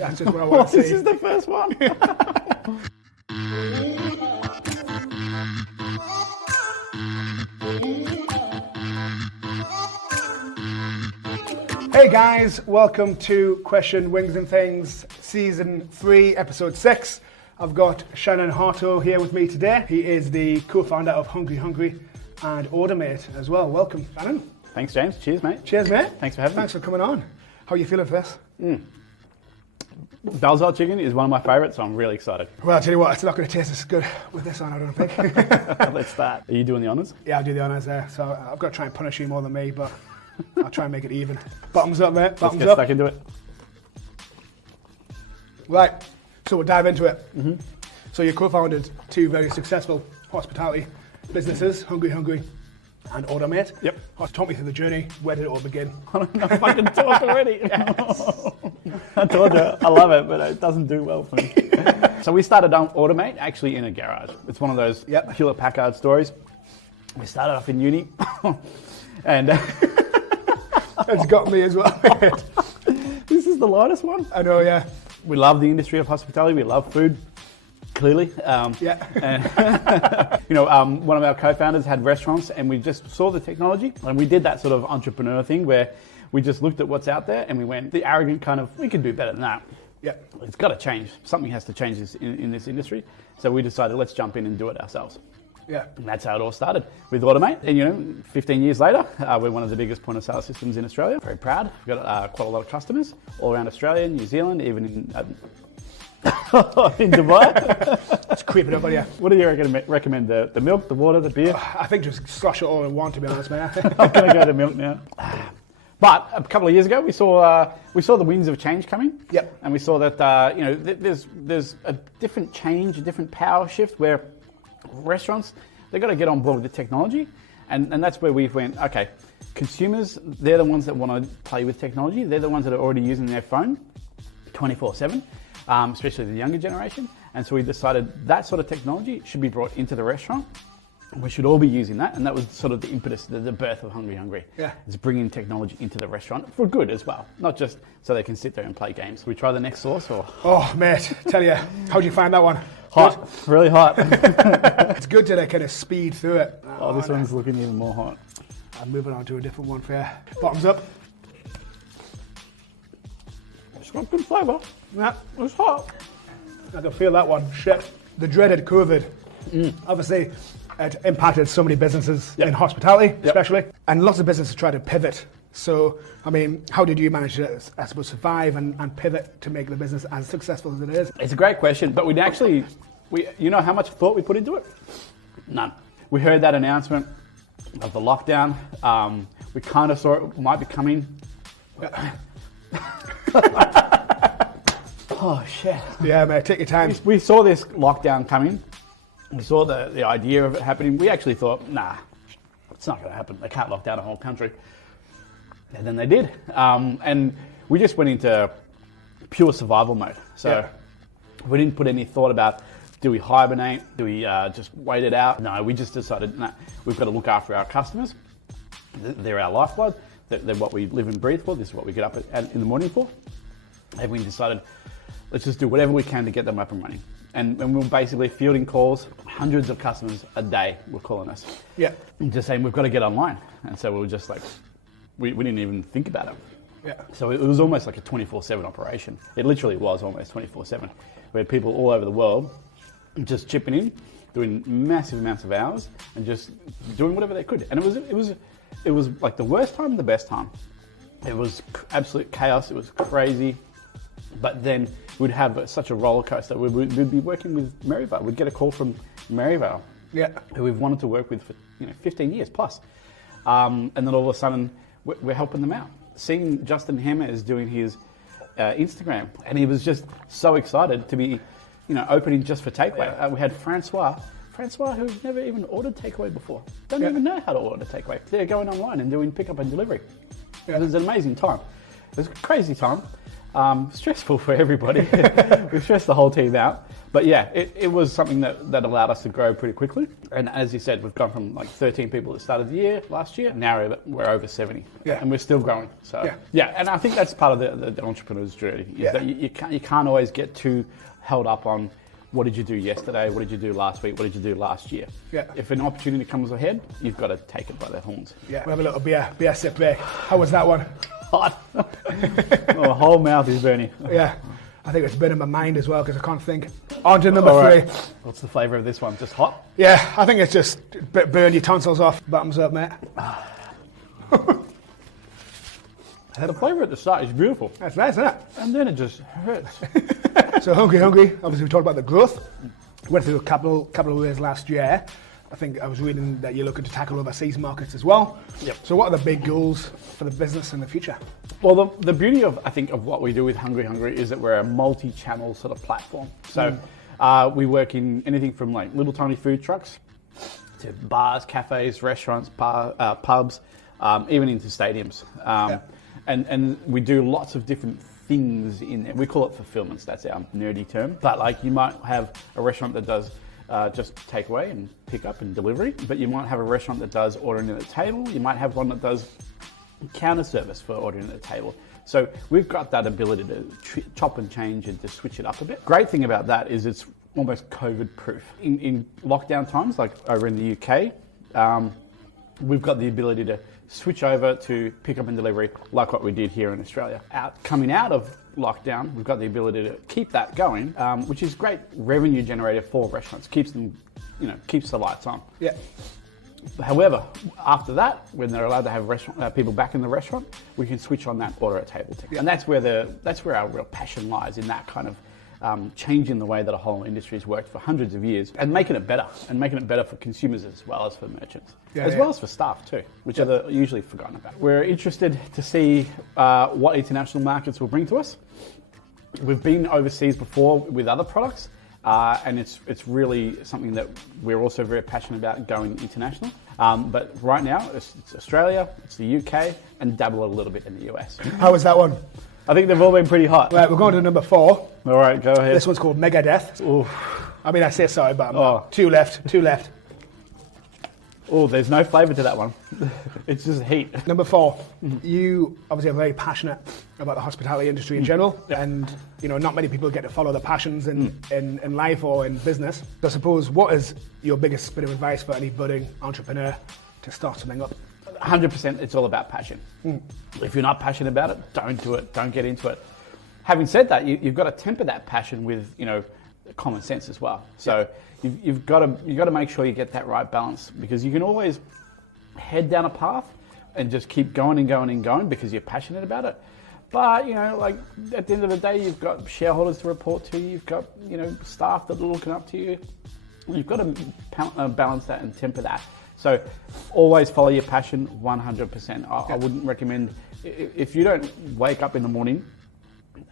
That's just what I want to see. This is the first one. Hey guys, welcome to Question, Wings and Things, Season 3, Episode 6. I've got Shannon Hautot here with me today. He is the co-founder of HungryHungry and Automate as well. Welcome, Shannon. Thanks, James. Cheers, mate. Cheers, mate. Thanks for having me. Thanks for coming on. How are you feeling for this? Dalzal chicken is one of my favourites, so I'm really excited. Well, I'll tell you what, it's not going to taste as good with this on, I don't think. Let's start. Are you doing the honours? Yeah, I'll do the honours there. So I've got to try and punish you more than me, but I'll try and make it even. Bottoms up, mate. Bottoms Let's get up. stuck into it. Right, so we'll dive into it. So you co-founded two very successful hospitality businesses, HungryHungry and Automate. Yep. Talk me through the journey. Where did it all begin? I don't know if I can talk already. I told you, I love it, but it doesn't do well for me. So we started Automate actually in a garage. It's one of those Hewlett Packard stories. We started off in uni, and It's got me as well. this is the lightest one. I know, yeah. We love the industry of hospitality. We love food, clearly. Yeah. And, one of our co-founders had restaurants, and we just saw the technology, and we did that sort of entrepreneur thing where we just looked at what's out there, and we went, the arrogant kind of, we could do better than that. Yeah. It's got to change. Something has to change in this industry. So we decided, let's jump in and do it ourselves. Yeah. And that's how it all started with Automate. And 15 years later, we're one of the biggest point of sale systems in Australia. Very proud. We've got quite a lot of customers all around Australia, New Zealand, even in Dubai. It's creeping up on you. What do you recommend? The milk, the water, the beer? I think just slosh it all in one, to be honest, mate. I'm going to go to milk now. But a couple of years ago, we saw the winds of change coming. Yep. And we saw that there's a different change, a different power shift where restaurants, they've got to get on board with the technology, and that's where we went, okay, consumers, they're the ones that want to play with technology. They're the ones that are already using their phone 24/7, especially the younger generation. And so we decided that sort of technology should be brought into the restaurant. We should all be using that, and that was sort of the impetus, the birth of HungryHungry. Yeah. It's bringing technology into the restaurant for good as well, not just so they can sit there and play games. We try the next sauce, or? Oh, mate, tell you, how'd you find that one? Hot, really hot. It's good to kind of speed through it. Oh, this one's looking even more hot. I'm moving on to a different one for you. Bottoms up. It's got good flavour. Yeah, It's hot. I can feel that one. Shit. The dreaded COVID. Obviously, it impacted so many businesses in hospitality, especially. And lots of businesses try to pivot. So, I mean, how did you manage to, I suppose, survive and pivot to make the business as successful as it is? It's a great question, but you know how much thought we put into it? None. We heard that announcement of the lockdown. We kind of saw it might be coming. Oh, shit. Yeah, mate, take your time. We saw this lockdown coming. We saw the idea of it happening. We actually thought, nah, it's not going to happen. They can't lock down a whole country. And then they did. And we just went into pure survival mode. So we didn't put any thought about, do we hibernate? Do we just wait it out? No, we just decided, nah, we've got to look after our customers. They're our lifeblood. They're what we live and breathe for. This is what we get up in the morning for. And we decided, let's just do whatever we can to get them up and running. And we were basically fielding calls. Hundreds of customers a day were calling us. Yeah. And just saying, we've got to get online. And so we were just like, we didn't even think about it. Yeah. So it was almost like a 24/7 operation. It literally was almost 24/7. We had people all over the world just chipping in, doing massive amounts of hours, and just doing whatever they could. And it was like the worst time, the best time. It was absolute chaos. It was crazy. But then we'd have such a roller coaster. We'd be working with Maryvale. We'd get a call from Maryvale, who we've wanted to work with for 15 years plus. And then all of a sudden, we're helping them out. Seeing Justin Hammers doing his Instagram, and he was just so excited to be, opening just for takeaway. We had Francois, who's never even ordered takeaway before. Don't even know how to order takeaway. They're going online and doing pickup and delivery. It was an amazing time. It was a crazy time. Stressful for everybody. We stressed the whole team out. But yeah, it was something that allowed us to grow pretty quickly. And as you said, we've gone from like 13 people at the start of the year, last year, now we're over 70. Yeah. And we're still growing. So yeah, and I think that's part of the entrepreneur's journey, is that you can't always get too held up on what did you do yesterday, what did you do last week, what did you do last year. Yeah. If an opportunity comes ahead, you've got to take it by the horns. Yeah, we'll have a little beer sip break. How was that one? Hot. My whole mouth is burning. Yeah, I think it's been in my mind as well because I can't think. On to number 3. What's the flavour of this one? Just hot? Yeah, I think it's just burn your tonsils off. Bottoms up, mate. The flavour at the start is beautiful. That's nice, isn't it? And then it just hurts. So HungryHungry, obviously we talked about the growth. Went through a couple of ways last year. I think I was reading that you're looking to tackle overseas markets as well. Yep. So what are the big goals for the business in the future? Well, the beauty of, I think, of what we do with HungryHungry is that we're a multi-channel sort of platform. So we work in anything from like little tiny food trucks to bars, cafes, restaurants, pubs, even into stadiums. And we do lots of different things in there. We call it fulfillments, that's our nerdy term. But like you might have a restaurant that does just takeaway and pick up and delivery, but you might have a restaurant that does ordering at the table. You might have one that does counter service for ordering at the table. So we've got that ability to chop and change and to switch it up a bit. Great thing about that is it's almost COVID proof. In lockdown times, like over in the UK, we've got the ability to switch over to pick up and delivery like what we did here in Australia. Coming out of lockdown, we've got the ability to keep that going, which is great revenue generator for restaurants. Keeps them, keeps the lights on. Yeah. However, after that, when they're allowed to have people back in the restaurant, we can switch on that order at table thing. And that's where our real passion lies, in that kind of changing the way that a whole industry has worked for hundreds of years and making it better, for consumers as well as for merchants, well as for staff too, which are usually forgotten about. We're interested to see what international markets will bring to us. We've been overseas before with other products, and it's really something that we're also very passionate about, going international. But right now, it's Australia, it's the UK, and dabble a little bit in the US. How was that one? I think they've all been pretty hot. Right, we're going to number 4. All right, go ahead. This one's called Megadeth. Ooh. I mean, I say sorry, but I'm 2 left. Oh, there's no flavour to that one. It's just heat. Number 4, you obviously are very passionate about the hospitality industry in general, and not many people get to follow their passions in life or in business. So I suppose, what is your biggest bit of advice for any budding entrepreneur to start something up? 100%, it's all about passion. If you're not passionate about it, don't do it. Don't get into it. Having said that, you've got to temper that passion with common sense as well. So you've got to make sure you get that right balance, because you can always head down a path and just keep going and going and going because you're passionate about it. But like at the end of the day, you've got shareholders to report to. You've got staff that are looking up to you. You've got to balance that and temper that. So always follow your passion 100%. I wouldn't recommend, if you don't wake up in the morning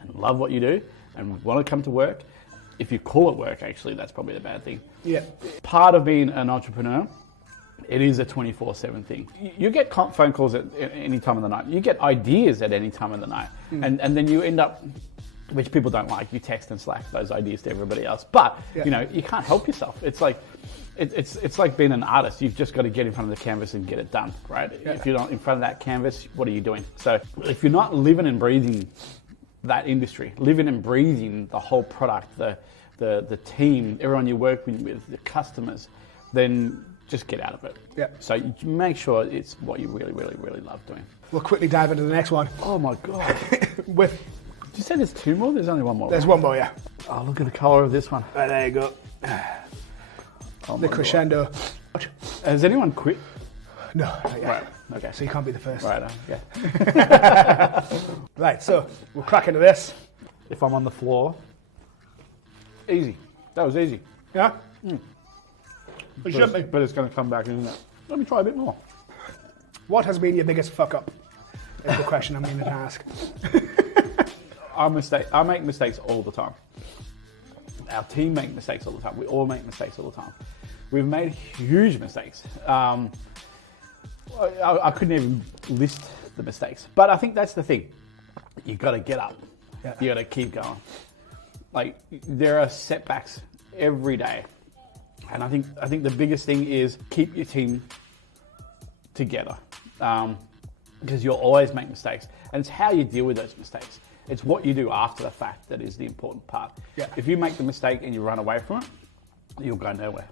and love what you do and want to come to work, if you call it work, actually, that's probably the bad thing. Yeah. Part of being an entrepreneur, it is a 24/7 thing. You get phone calls at any time of the night. You get ideas at any time of the night. And then you end up, which people don't like, you text and Slack those ideas to everybody else. But, you can't help yourself. It's like, it's like being an artist. You've just got to get in front of the canvas and get it done, right? Yeah. If you're not in front of that canvas, what are you doing? So if you're not living and breathing that industry, living and breathing the whole product, the team, everyone you're working with, the customers, then just get out of it. Yeah. So you make sure it's what you really, really, really love doing. We'll quickly dive into the next one. Oh my God. Did you say there's 2 more? There's only 1 more. There's 1 more, yeah. Oh, look at the colour of this one. Right, there you go. The crescendo. Has anyone quit? No, not yet. Right, okay. So you can't be the first. Right, yeah. Right, so we'll crack into this. If I'm on the floor, easy. That was easy. Yeah? But it's going to come back, isn't it? Let me try a bit more. What has been your biggest fuck up? Is the question I'm going to ask. I make mistakes all the time. Our team make mistakes all the time. We all make mistakes all the time. We've made huge mistakes. I couldn't even list the mistakes. But I think that's the thing. You've got to get up You got to keep going. Like, there are setbacks every day. And I think the biggest thing is keep your team together. Because you'll always make mistakes. And it's how you deal with those mistakes. It's what you do after the fact that is the important part. Yeah. If you make the mistake and you run away from it, you'll go nowhere.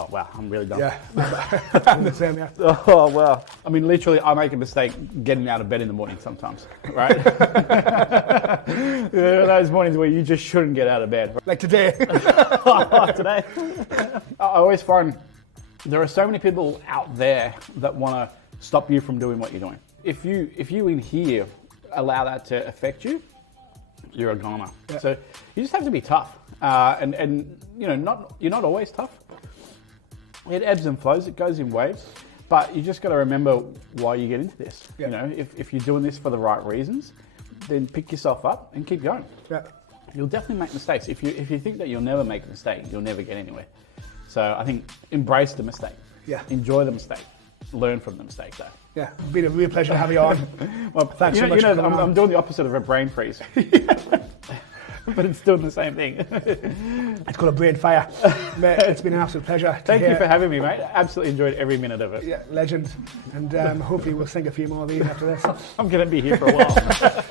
Oh, wow, I'm really done. Yeah, I'm the same, yeah. Oh, wow. I mean, literally, I make a mistake getting out of bed in the morning sometimes, right? There are those mornings where you just shouldn't get out of bed. Like today. Today. I always find there are so many people out there that want to stop you from doing what you're doing. If you in here allow that to affect you, you're a goner. Yeah. So you just have to be tough. And you know, you're not always tough. It ebbs and flows, it goes in waves, but you just got to remember why you get into this. Yeah. You know, if you're doing this for the right reasons, then pick yourself up and keep going. Yeah. You'll definitely make mistakes. If you think that you'll never make a mistake, you'll never get anywhere. So I think embrace the mistake. Yeah. Enjoy the mistake. Learn from the mistake, though. Yeah, it's been a real pleasure to have you on. Well, thanks so much. You know, I'm doing the opposite of a brain freeze. But it's doing the same thing. It's called a brain fire. Mate, it's been an absolute pleasure. Thank you for having me, mate. Absolutely enjoyed every minute of it. Yeah, legend. And hopefully we'll sing a few more of these after this. I'm going to be here for a while.